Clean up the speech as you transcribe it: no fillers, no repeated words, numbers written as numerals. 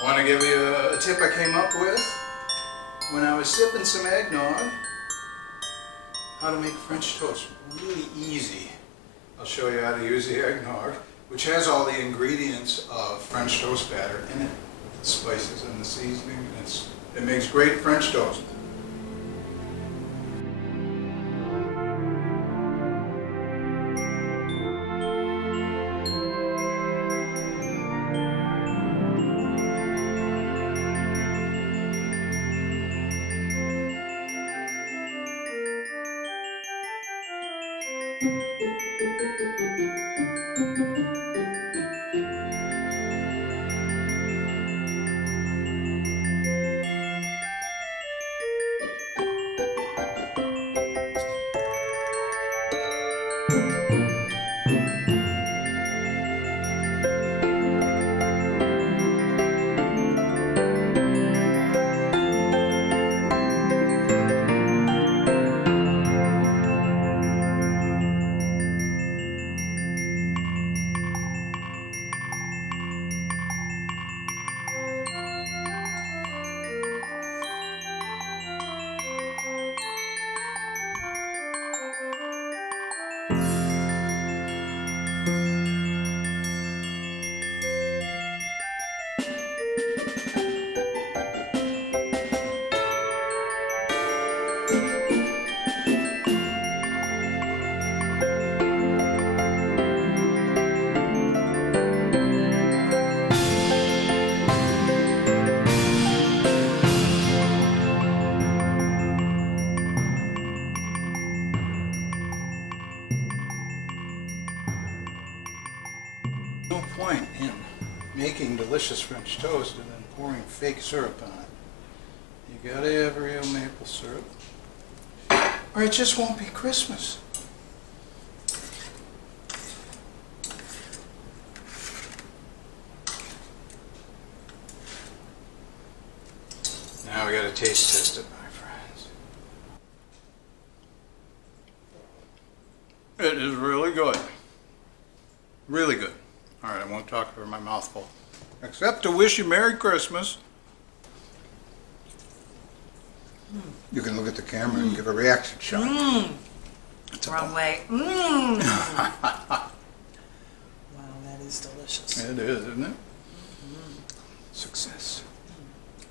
I want to give you a tip I came up with when I was sipping some eggnog. How to make French toast really easy. I'll show you how to use the eggnog, which has all the ingredients of French toast batter in it, with the spices and the seasoning. It makes great French toast. No point in making delicious French toast and then pouring fake syrup on it. You gotta have real maple syrup, or it just won't be Christmas. Now we gotta taste test it, my friends. It is really good. Really good. All right, I won't talk over my mouth full. Except to wish you Merry Christmas. You can look at the camera and give a reaction shot. Wrong way. Wow, that is delicious. It is, isn't it? Success.